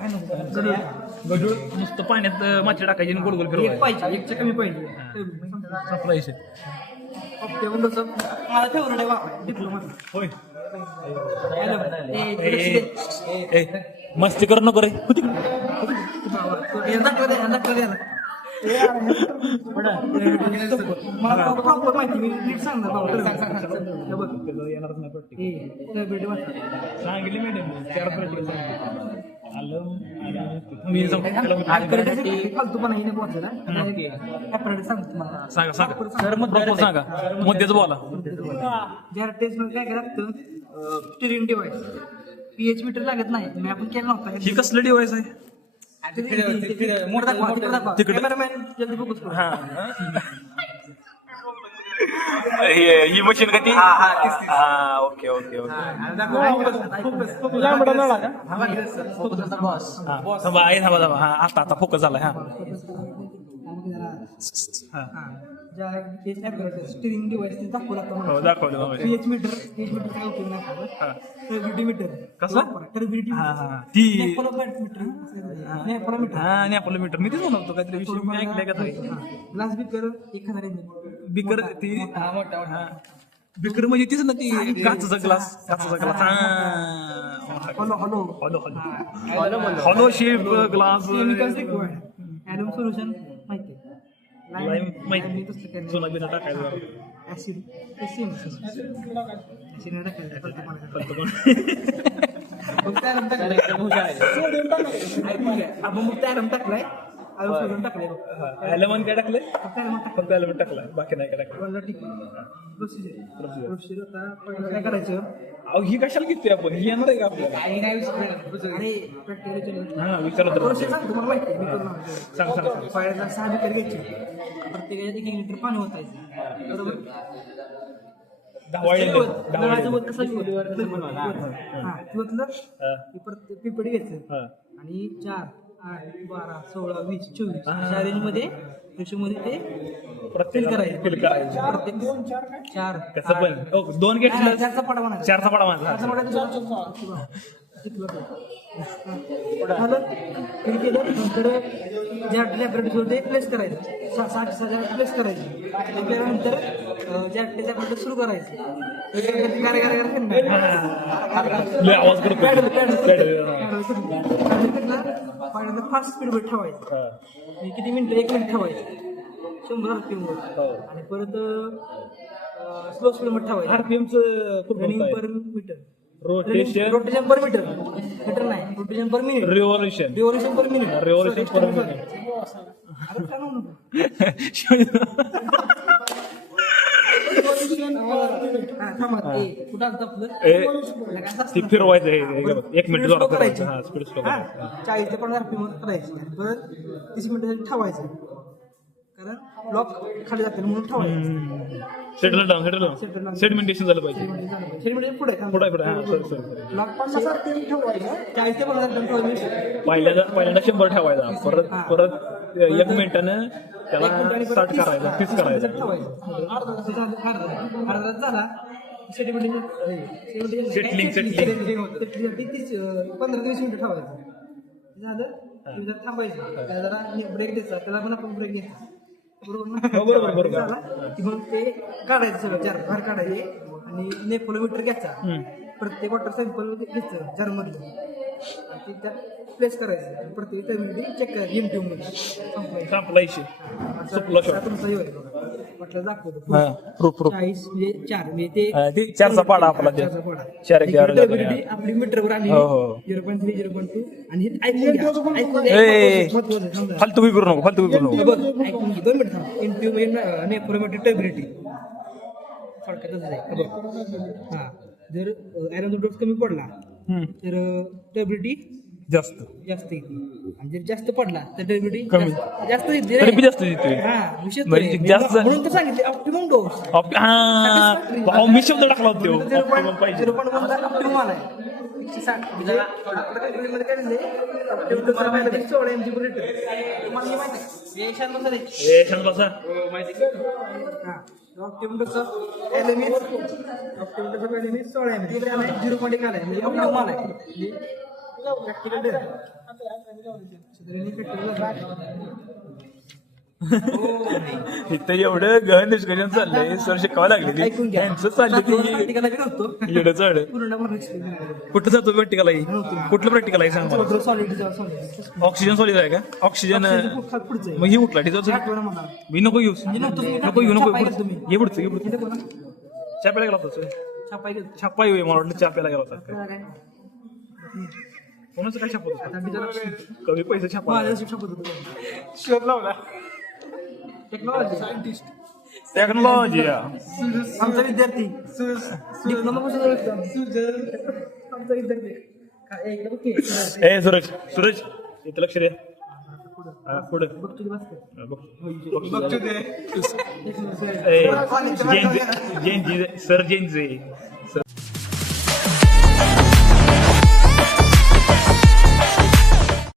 काय नको गडूळ नुसतं पाण्यात माती टाकायची आणि गोल गोल फिरवायचं पाहिजे एकच्या कमी पाहिजे संपला विषय माझा फेवरेट आहे बाबा डिप्लोमा होय ए ए मस्ती करू नको रे होती मला प्रॉपर माहिती मी नीट सांगणार बाबा सांगितली मॅडम 4 आलं फालतू पण सांगतो तुम्हाला सांगा सांगा सांगा मुद्द्याच बोला ज्या टेस्ट मध्ये काय लागतं स्टिअरिंग डिव्हाइस पीएच मीटर लागत नाही मी आपण केलं नव्हतं ही कसलं डिव्हाइस आहे ही मशीन का ती ओके ओके ओके थांबा हा आता फोकस झालाय स्टिअरिंग डिव्हाइस दाखवलं दाखवलं पीएच मीटर काय उपयोग नाही टर्बिडिटी मीटर कसं टर्बिडिटी ती मीटर मी तेच म्हणतो काहीतरी विषय मी ऐकलंय का ग्लास बिकर 1000 बिकर ती बिकर म्हणजे तीच ना ती काचचा ग्लास हॉलो शेप ग्लास ॲडम सोल्युशन माहिती माहिती सोना बिना टाकायचं ऍसिड टाकलाय एलेमन काय टाकलंय फक्त एलेमन टाकलाय बाकी नाही काय टाकलं प्रोसिजर आता काय करायचं अहो ही कशाला घेतोय आपण ही येणार आहे का आपल्याला हा विचारत सांग पाण्याला 6 लिटर घ्यायचे प्रत्येकाच्यात 1 लिटर पाणी ओतायचं बरोबर पिपडी घ्यायचं आणि 4 8 12 16 20 24 अशा रेंज मध्ये ते प्रत्येक करायचं प्रत्येक 4 कसं पण 2 घेतलं 4चा पडा म्हणा 4चा पडा माझा नंतर ज्या लॅबरेटरीवर ते प्लेस करायचं 60 प्लेस करायचं त्यानंतर ज्या लॅबरेटरी सुरू करायचं आवाज करतो पाण्याला फास्ट स्पीड वर ठेवायचं किती मिनिटं 1 मिनिट ठेवायचं 100 RPM वर आणि परत स्लो स्पीड मध्ये ठेवायचं RPMचं रनिंग पर मीटर रोटेशन पर मीटर नाही rotation per minute revolution per minute ती फिरवायचं 1 मिनिट जोरात करायचं स्पीड स्लो 40 ते 50 RPM करायचं परत 30 मिनिटासाठी ठेवायचं कारण ब्लॉक खाली जातील म्हणून ठेवायचं सेटमेंटेशन झालं पाहिजे पुढे ब्लॉक 50 RPM ठेवायचं 40 ते 50 RPM ठेवायचं पहिल्यांदा 100 ठेवायचा परत 1 मिनिटानं त्याला स्टार्ट करायचं 30 करायचं अर्धा झाला सेटलिंग 15 ते 20 मिनिटं ठेवायचं झालं थांबायचं त्याला जरा ब्रेक द्यायचा त्याला पण आपण ब्रेक घ्यायचा बरोबर मग ते काढायचं सगळं जार बाहेर काढायचे आणि नेपोलोमीटर घ्यायचा प्रत्येक वॉटर सॅम्पल घ्यायचं जारमध्ये आणि त्यात प्लेस करायचं प्रत्येक टर्मिनल चेक करायचं MTU मध्ये संपला इशे म्हटलं दाखवतो 40 म्हणजे 4 म्हणजे ते 4चा पाडा आपला 4 आपली मीटरवर आली 0.3 0.2 आणि ऐकून फालतू करू नको ऐकून 2 मिनिट थांब MTU नेपोलोमीटर टर्बिडिटी थोडक्यातच आहे हा जर आयरनचा डोस कमी पडला तर टर्बिडिटी जास्त येते आणि जर जास्त पडला तर टर्बिडिटी कमी जास्त येते हा विषय म्हणून तर सांगितले ऑप्टिमम डोस मी शब्द टाकला होतो 0.1 ऑप्टिमम आलाय 160 म्हणजे आपल्या काय दिले ऑप्टिमम 16 mg per liter तुम्हाला माहिती आहे शांत बसा हा ऑप्टिमम डोस एलएमएस 16 mg 0.1 आलाय म्हणजे ऑप्टिमम आलाय प्रॅक्टिकल सदरीने पेट्रोल लागलं. इथं एवढं गहन डिस्कशन चाललंय सर शिकावं लागले ऐकून घ्या. त्यांचं चाललं की प्रॅक्टिकल नव्हतो येडं चढ पूर्ण मला कुठं जातो प्रॅक्टिकल आहे कुठलं प्रॅक्टिकल आहे सांग मला सॉलिड ऑक्सिजन सॉलिड आहे का ऑक्सिजन पुढचं मग ही उठला ठीक आठवडा म्हणा मी नको येऊ नको येऊ नको छापाय का तुम्ही? ये पुढचं ये पुढचं इथे बोला. चहा प्यायला गेला होता छापाय का? छापा येऊ मला वाटलं चहा प्यायला गेला होता आपल्याला काय? कोणाचं काय छापत होता आता बिचारा कमी पैसे छापा माझ्या छापत होतो. शोध लावला टेक्नॉलॉजी सायंटिस्ट टेक्नॉलॉजी आमचा विद्यार्थी डिप्लोमा पासून आमचा विद्यार्थी काय एकदम ओके. ए सूरज सूरज इथं लक्ष दे हा, पुढं बघ तुझी बस कर. हा, बघ. ए, जेन जी सर जेन जे